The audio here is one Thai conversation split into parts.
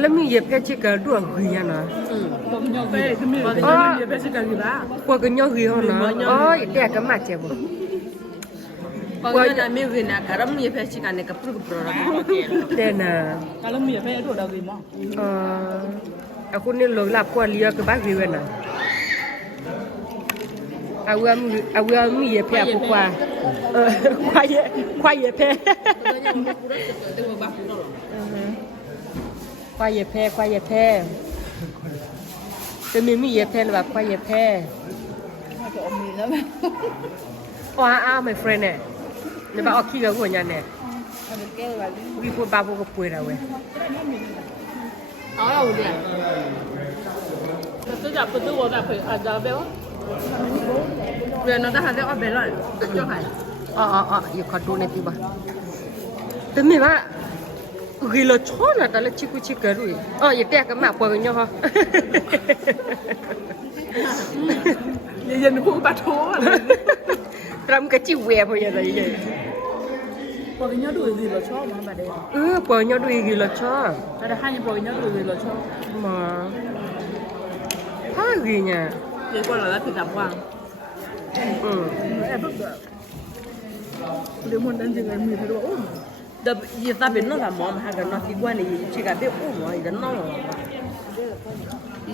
แล้วมีเย็บแค่ชิกาด้วยคุยกันนะกว่ากันย่อคุยเขานะอ๋อเดี๋ยวก็มาเจ็บบ่กว่าจะไม่วินาการมีเพชรกันเนี่ยกับพวกโปรดักต์เด่นนะการมีเพชรตัวดาวดีมั้งaku ni lo la kwa liya ke ba riwe na awu ye phe aku kwa ye phe kwa ye phe te mi ye phe la kwa ye phe my friend เนี่ยne ba okki ga ko nya ne wi ko ba ko pwe da weอ๋อเดี๋ยว这家不是我在陪啊，这边เรียนเราได้หาได้ว่าเป็นไรเจ้าหายอยู่ขอดูในตีบ้าแต่มีว่ากิโลช้อนอะแต่ละชิคุชิกรุยอย่าแตกกันมากกว่ากันเนาะเย็นๆพูดปะโถตรำกะจิเวพอยังไงยัยปอยเนาะดูดีเราชอบมันแบบนี้ปอยเนาะดูกิโลช้อนแต่ให้ปอยเนาะดูดีเราชอบมาถ้ากินเนี่ยเดี๋ยวก่อนเราผิดดับว่างเดี๋ยวมันดันจริงๆมีเพราะว่าเดี๋ยวยี่สิบเป็นน้องทำหมอมาหากันน้องที่กว่านี่ชิคาเบ้อุ้มหมออีกน้อง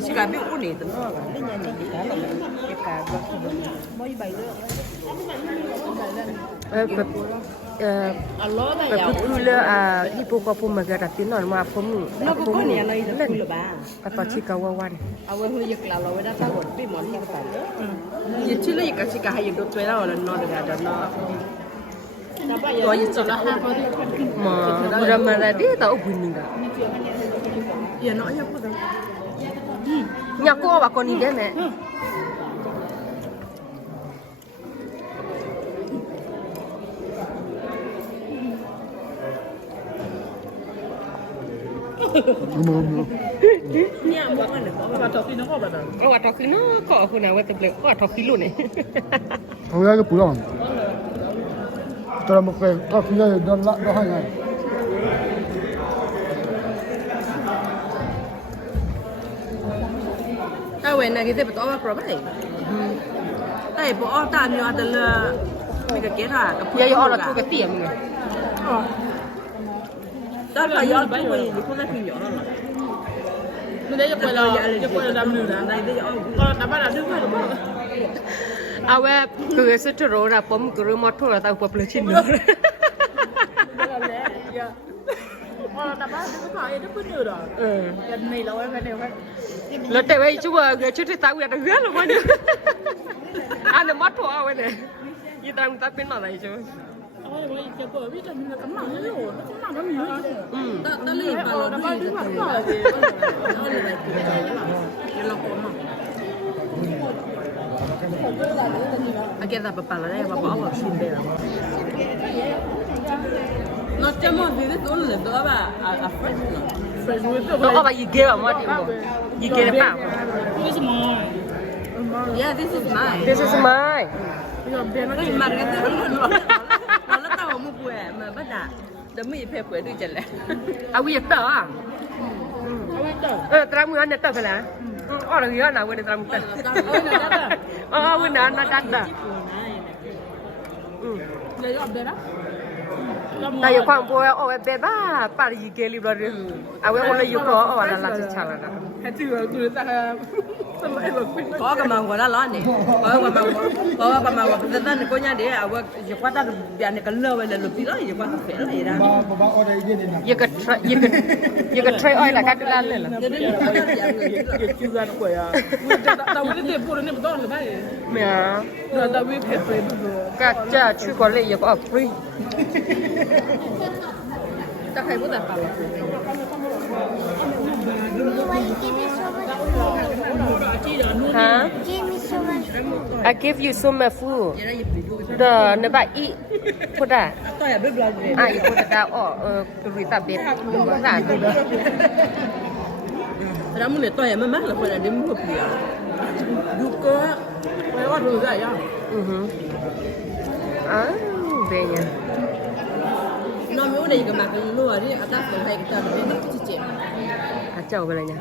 ชิคาเบ้อุ้มนี่น้องกันเล่นยังไงดีกันเราเก็บการว่าไม่ใบเลือกแบบพูดเลยที่พวกเขาพูดมากันแต่ที่นอนมาผมเนี่ยอะไรจะเป็นหรือเปล่าต่อชิคาว่าวันเอาไว้ให้ยักษ์เราไว้ได้ถ้าหมดปีหมอนที่กระต่ายยิ่งชื่อเลยกับชิคาให้ยิ่งดูตัวเราแล้วนอนเดี๋ยวเนาะตัวยิ่งจะละห้าเขาที่มาเรามาได้ดีแต่อุบลนี่กันอย่าน้อยอย่าพูดอยากกูว่าคนนี้ได้ไหมเนี่ยบอกมันว่าทอคิโน่ก็แบบนั้นว่าทอคิโน่ก็คุณเอาไว้แต่เปล่าว่าทอคิลุ่นเนี่ยเอาไว้ก็ปุ๊บตอนมาเคยก็คิดว่าโดนละก็ให้ไงถ้าเว้นนะคิดจะไปต่อว่าปลอดภัยแต่พอตามีอะไรเลยมีกระเกตอ่ะกับอย่าเอาเราทุกกระเตียมไงตอนเราย้อนไปวันนี้คุณได้พิมพ์ย้อนหรอไม่ได้จะไปเราจะไปเราดำหนึ่งนะก็แต่บ้านเราดึงไปหรือเปล่าเอาไว้คือสุดโรนะผมก็รู้มาทั่วแต่ผมเลยชินเลยแต่บ้านดึงไปดึงไปอยู่หรอยันนี่เราไว้ไปเดี๋ยวแล้วแต่ว่าชั่วเกิดชุดที่ตาเวียนเรื่องหรือวะเนี่ยอันนี้มาทั่วเอาไว้เนี่ยยี่ตาตาเป็นอะไรชั่วอ๋อเดี๋ยวจะเปิดวิจารณ์มันกำลังไม่อยู่กำลังไม่มีตอนนี้เราไม่ได้ผ่านเลยเอาเลยไปกินอะไรแล้วเดี๋ยวเราโกนมาอาเกตาปะปะแล้วได้ว่าบอกว่าชิมไปแล้วนอกจากมันที่ตัวเลยตัวแบบแล้วก็ไปยีเกะมาดิยีเกะเปล่า This is mine Yeah this is mine This is mine ก็ยินมากันเถอะแล้วตาว่ามุกแหวมาบ้าด่าเดี๋ยวไม่เพลเปิดดูจันแหละเอาวิ่งต่อตรามือเนี่ยต่อไปแล้วเราเยอะนะวันนี้ตรามือวันนั้นนัดด่าเลยออกเดี๋ยวนะแต่ยังความพอเอาไว้แบบว่าปารีเกลิบเลยเอาไว้วันละยุคก็เอาวันละจะช่างแล้วนะให้ถือดูแต่สมัยแบบพอกำลังกว่าร้อนนี่พอกำลังว่าแต่ตอนนี้ก็ยังเดี๋ยวเอาว่าจะคว้าตาเบียนกันเลิกไปเลยหรือปีละอย่าคว้าเสียเลยนะยังก็ try oil ละกันกันเลยล่ะเดี๋ยวคิวกันกว่าอ่ะแต่วันนี้เดี๋ยวพูดนี่มันต้องหรือไม่เนี่ยแต่วิเพจเฟซบุ๊กก็จะช่วยก่อนเลยอย่าก็ฟรีถ้าใครพูดแต่ปาก Huh? I give you so much food. The never eat. Put that. You put that out. Cứ tập bếp. Dạ được đó. Đó muốn để tôi em mát là phải là đến một bữa. Đủ cơ. Phải bắt được vậy à? Về nha. Nó mới đây cái mặt nua đi ở ta phải hay cái tầm đến cái chị อาเจ้าไปเลยเนี่ย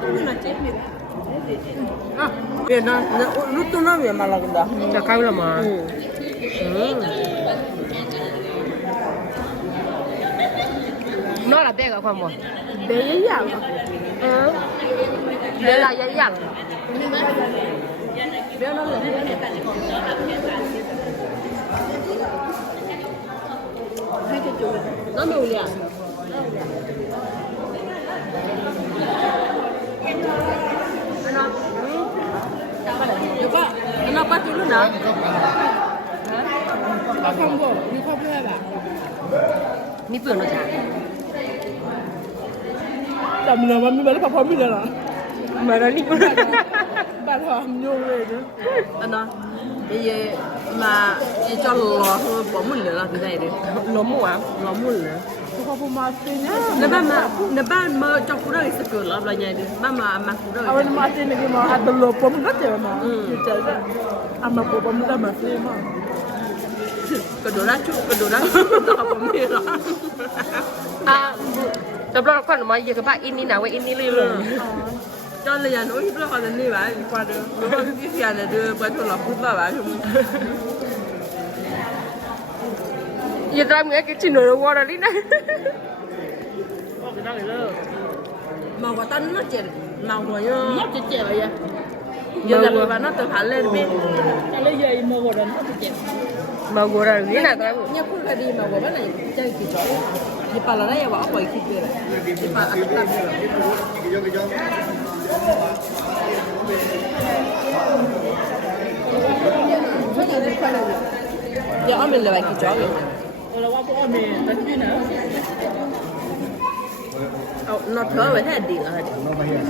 không là chết miệng à Việt Nam lúc tôi nói về mà là cái đó จะเข้าละมานอกละเบกับความบ่ bé dễ dàng เวลาอย่าง bé nó là hai cái chuột nó màu nhỉ được không nó bắt chú luôn hả có không bộ như không hay bà มีเปลือกนะจ๊ะ tầm nào mà mình lấy papua mình là มาแล้วนี่ bà thò nhung về nữa anh nói bây giờ mà cho lò thôi bỏ mình nữa là cái này đi ล้มหัว lò mình nữa không có mà xin nhá nếu ba mà cho cú đời sẽ cười lắm là nhảy đi ba mà cú đời awal mà xin cái mà ada lo pom rất là mà chơi đó ama pom ra mà xin mà cái đồ đá chút tao không biết rồi อ่ะสำหรับคนมาเยอะกับป้าอินนี่นะไว้อินนี่เลย cho nên là nói rất là như vậy qua được đúng không cái gì là đưa qua tôi làm phút ba bạn không อย่าทำเงี้ยกินชิ้นหน่อยวอร์ดนี่นะ màu quả tanh nó chèn màu của nó nó chỉ chèo vậy giờ là và nó từ hẳn lên bên ta lấy dây mơ của nó chỉ chèo มากูอะไรนี่นะตัว nhá cũng phải đi màu của nó này chơi kỳ chỗ đi bà là đây bảo quậy khi kia này đi bà ăn tao giờ ông mình là bài kỳ chỗ rồi là qua bữa mình tính như nào nó thở vậy thế điện rồi nó mà hiện